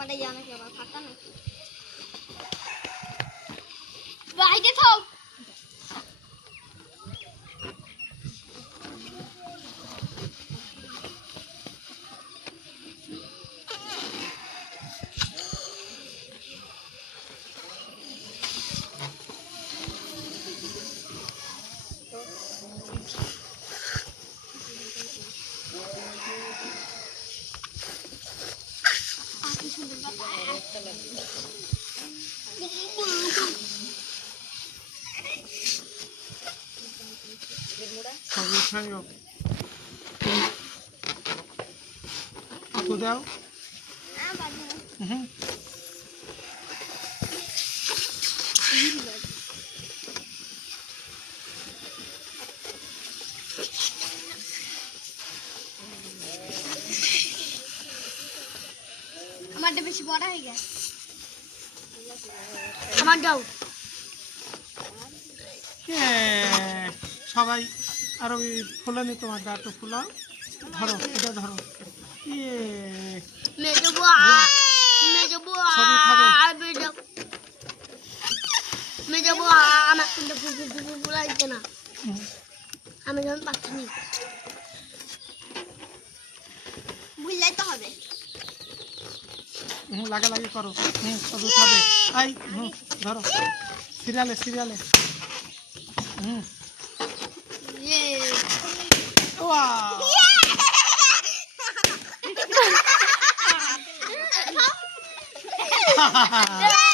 আমাদের জানা কি আবার ফাটা নাকি বাইরে থাও Aku tahu. আমারটা বেশি বড় হয়ে গেছে আমার দাও সবাই আর ওই ফুলানি তোমার দা তো ফুলাও ধরো এটা ধরো আমি যখন পাচ্ছি বুঝলেই তো হবে লাগালাগি করো সবই খাবে আই ধরো সিরিয়ালে সিরিয়ালে Yeah!